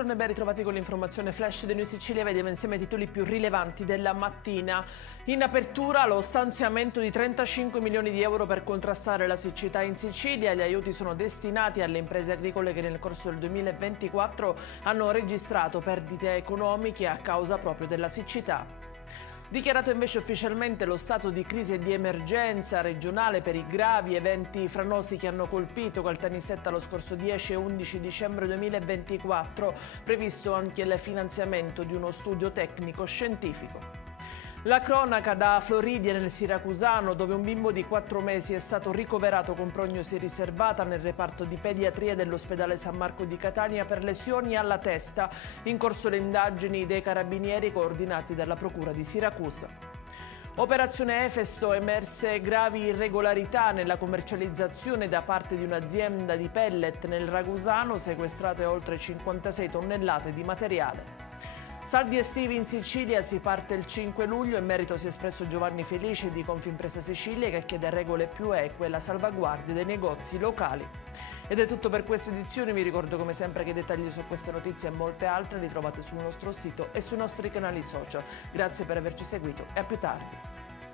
Buongiorno e ben ritrovati con l'informazione flash di Noi Sicilia. Vediamo insieme i titoli più rilevanti della mattina. In apertura lo stanziamento di 35 milioni di euro per contrastare la siccità in Sicilia. Gli aiuti sono destinati alle imprese agricole che nel corso del 2024 hanno registrato perdite economiche a causa proprio della siccità. Dichiarato invece ufficialmente lo stato di crisi e di emergenza regionale per i gravi eventi franosi che hanno colpito Caltanissetta lo scorso 10 e 11 dicembre 2024, previsto anche il finanziamento di uno studio tecnico-scientifico. La cronaca da Floridia nel Siracusano, dove un bimbo di 4 mesi è stato ricoverato con prognosi riservata nel reparto di pediatria dell'ospedale San Marco di Catania per lesioni alla testa. In corso le indagini dei carabinieri coordinati dalla procura di Siracusa. Operazione Efesto, emerse gravi irregolarità nella commercializzazione da parte di un'azienda di pellet nel Ragusano, sequestrate oltre 56 tonnellate di materiale. Saldi estivi in Sicilia, si parte il 5 luglio, in merito si è espresso Giovanni Felice di Confimpresa Sicilia che chiede regole più eque e la salvaguardia dei negozi locali. Ed è tutto per questa edizione, vi ricordo come sempre che i dettagli su queste notizie e molte altre li trovate sul nostro sito e sui nostri canali social. Grazie per averci seguito e a più tardi.